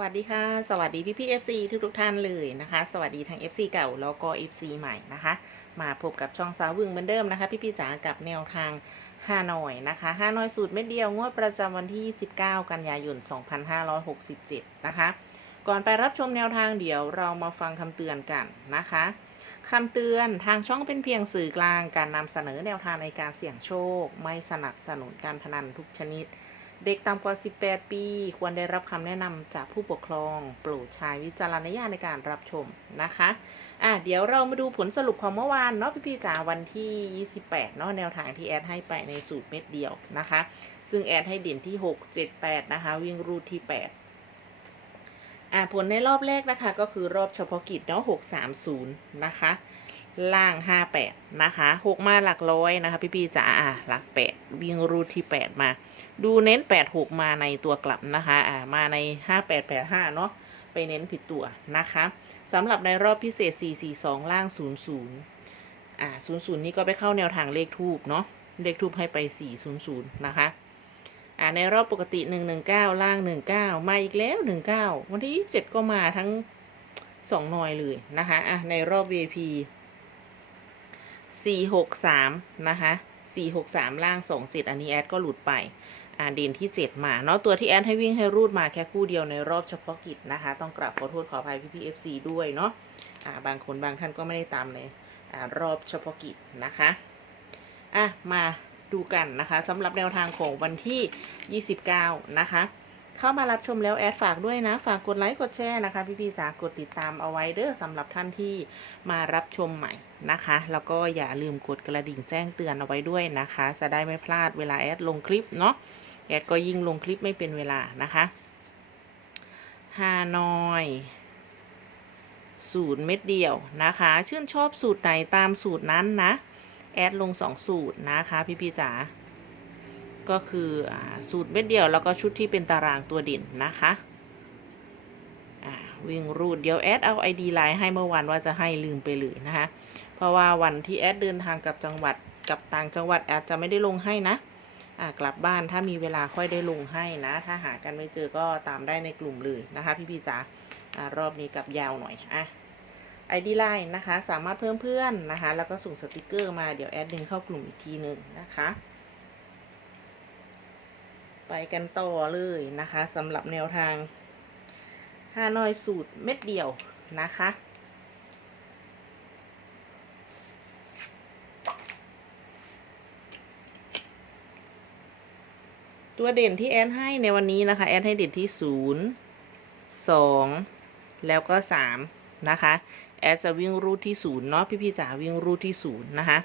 วัสดีค่ะ สวัสดีพี่พี่ FC ทุกทุกท่านเลยนะคะ สวัสดีทั้ง FC เก่าแล้วก็ FC ใหม่นะคะ มาพบกับช่องสาววึงเหมือนเดิมนะคะ พี่พี่จ๋ากับแนวทางฮานอยนะคะฮานอยสูตรเม็ดเดียวงวดประจำวันที่ 19 กันยายน 2567 นะคะ ก่อนไปรับชมแนวทางเดี๋ยวเรามาฟังคำเตือนกันนะคะคำเตือนทางช่องเป็นเพียงสื่อกลางการนำเสนอแนวทางในการเสี่ยงโชค ไม่สนับสนุนการพนันทุกชนิด เด็กต่ำกว่า 18 ปี ควรได้รับคำแนะนำจากผู้ปกครอง โปรดใช้วิจารณญาณในการรับชมนะคะอะเดี๋ยวเรามาดูผลสรุปของเมื่อวานเนาะพี่ๆจ๋าวันที่ 28 เนาะแนวทางที่แอดให้ไปในสูตรเม็ดเดียวนะคะ ซึ่งแอดให้เด่นที่ 6 7 8 นะคะ วิ่งรูทที่ 8อะผลในรอบแรกนะคะก็คือรอบเฉพาะกิจเนาะ630 นะคะ ล่าง 58 นะคะ6มาหลักร้อยนะคะ พี่ๆจ๋าอะหลัก 8 วิ่งรูทที่ 8 มา ดูเน้น 86 มาในตัวกลับนะคะอ่ามาใน 5885 เนาะไปเน้นผิดตัวนะคะสำหรับในรอบพิเศษ 442 ล่าง 00 อ่า 00 นี่ก็ไปเข้าแนวทางเลขทูบเนาะเลขทูบให้ไป 400 นะคะอ่าในรอบปกติ 119 ล่าง 19 มาอีกแล้ว 19 วันที่ 27 ก็มาทั้ง 2 หน่อยเลยนะคะอะในรอบ VP 463นะคะ463ล่าง27อันนี้แอดก็หลุดไปอ่าเด่นที่7มาเนาะตัวที่แอดให้วิ่งให้รูดมาแค่คู่เดียวในรอบเฉพาะกิจนะคะ ต้องกราบขอโทษขออภัยพี่พี่เอฟซีด้วยเนาะอ่าบางคนบางท่านก็ไม่ได้ตามในอ่ารอบเฉพาะกิจนะคะอะมาดูกันนะคะสำหรับแนวทางของวันที่ 29 นะคะ เข้ามารับชมแล้วแอดฝากด้วยนะ ฝากกดไลค์กดแชร์นะคะ พี่ๆจ๋ากดติดตามเอาไว้เด้อสำหรับท่านที่มารับชมใหม่นะคะ แล้วก็อย่าลืมกดกระดิ่งแจ้งเตือนเอาไว้ด้วยนะคะ จะได้ไม่พลาดเวลาแอดลงคลิปเนาะแอดก็ยิ่งลงคลิปไม่เป็นเวลานะคะฮานอยสูตรเม็ดเดียวนะคะ ชื่นชอบสูตรไหนตามสูตรนั้นนะ แอดลงสองสูตรนะคะ พี่พี่จ๋า ก็คืออสูตรเม็ดเดียวแล้วก็ชุดที่เป็นตารางตัวเด่นนะคะวิ่งรูดเดี๋ยวแอดเอา ID ไลน์ให้เมื่อวันว่าจะให้ลืมไปเลยนะคะเพราะว่าวันที่แอดเดินทางกับจังหวัดกับต่างจังหวัดแอดจะไม่ได้ลงให้นะกลับบ้านถ้ามีเวลาค่อยได้ลงให้นะ ถ้าหากันไม่เจอก็ตามได้ในกลุ่มเลยนะคะ พี่พี่จ๋ารอบนี้กับยาวหน่อยอะไอดีไลน์นะคะ สามารถเพิ่มเพื่อนนะคะ แล้วก็ส่งสติกเกอร์มาเดี๋ยวแอดดึงเข้ากลุ่มอีกทีหนึ่งนะคะ ไปกันต่อเลยนะคะสำหรับแนวทางฮานอยสูตรเม็ดเดียวนะคะ ตัวเด่นที่แอดให้ในวันนี้นะคะ แอดให้เด่นที่ศูนย์สองแล้วก็สามนะคะ แอดจะวิ่งรูทที่ศูนย์เนาะพี่ๆจ๋าวิ่งรูทที่ศูนย์นะคะ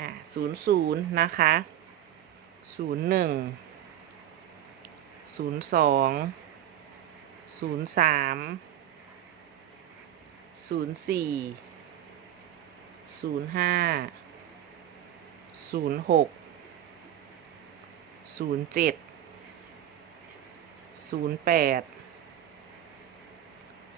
อ่าศูนย์ศูนย์นะคะศูนย์หนึ่ง ศูนย์สองศูนย์สามศูนย์สี่ศูนย์ห้าศูนย์หกศูนย์เจ็ดศูนย์แปด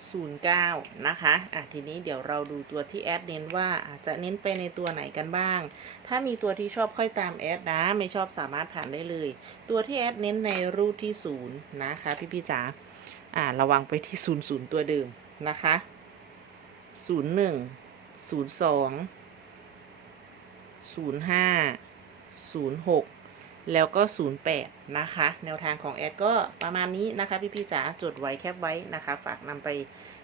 09 นะคะอะทีนี้เดี๋ยวเราดูตัวที่แอดเน้นว่าอาจะเน้นไปในตัวไหนกันบ้าง ถ้ามีตัวที่ชอบค่อยตามแอดนะ ไม่ชอบสามารถผ่านได้เลย ตัวที่แอดเน้นในรูปที่ 0 นะคะ พี่พี่จ๋าอ่าระวังไปที่ 0 0 ตัวเดิมนะคะ 01 02 05 06 แล้วก็ 08 นะคะ แนวทางของแอดก็ประมาณนี้นะคะพี่ๆจ๋าจดไว้แคปไว้นะคะ ฝากนำไป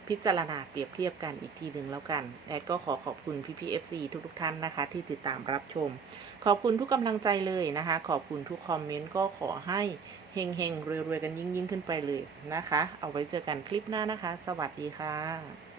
พิจารณาเปรียบเทียบกันอีกทีหนึ่งแล้วกัน แอดก็ขอขอบคุณพี่ๆ FC ทุกๆท่านนะคะ ที่ติดตามรับชม ขอบคุณทุกกำลังใจเลยนะคะ ขอบคุณทุกคอมเมนต์ก็ขอให้เฮงๆรวยๆกันยิ่งๆ ขึ้นไปเลยนะคะ เอาไว้เจอกันคลิปหน้านะคะ สวัสดีค่ะ